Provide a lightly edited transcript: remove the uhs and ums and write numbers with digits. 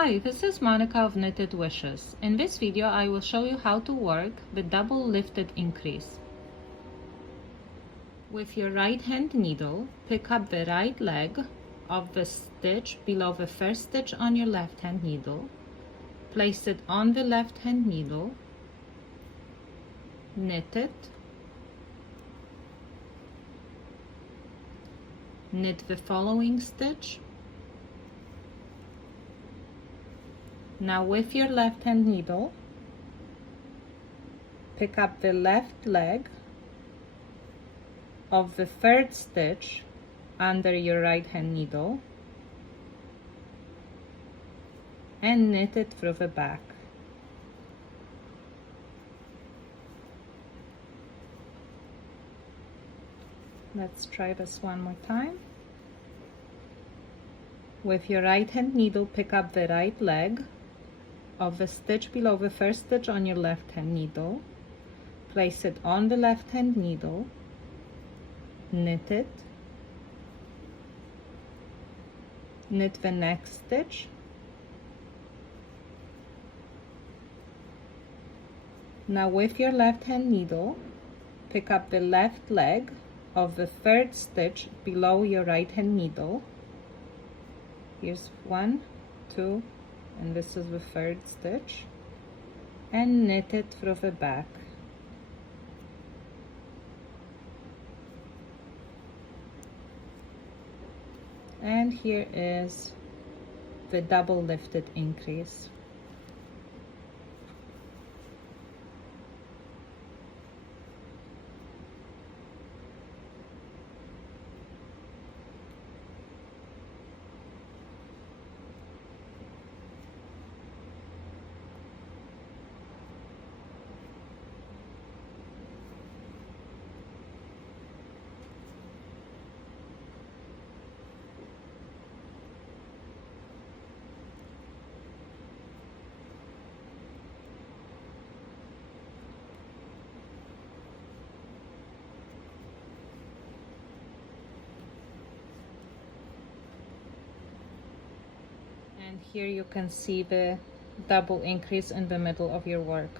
Hi, this is Monica of Knitted Wishes. In this video, I will show you how to work the double lifted increase. With your right hand needle, pick up the right leg of the stitch below the first stitch on your left hand needle. Place it on the left hand needle, knit it, knit the following stitch. Now with your left hand needle, pick up the left leg of the third stitch under your right hand needle and knit it through the back. Let's try this one more time. With your right hand needle, pick up the right leg of the stitch below the first stitch on your left hand needle. Place it on the left hand needle, knit it, knit the next stitch, now with your left hand needle, pick up the left leg of the third stitch below your right hand needle. Here's 1, 2, and this is the third stitch, and knit it through the back. And here is the double lifted increase. And here you can see the double increase in the middle of your work.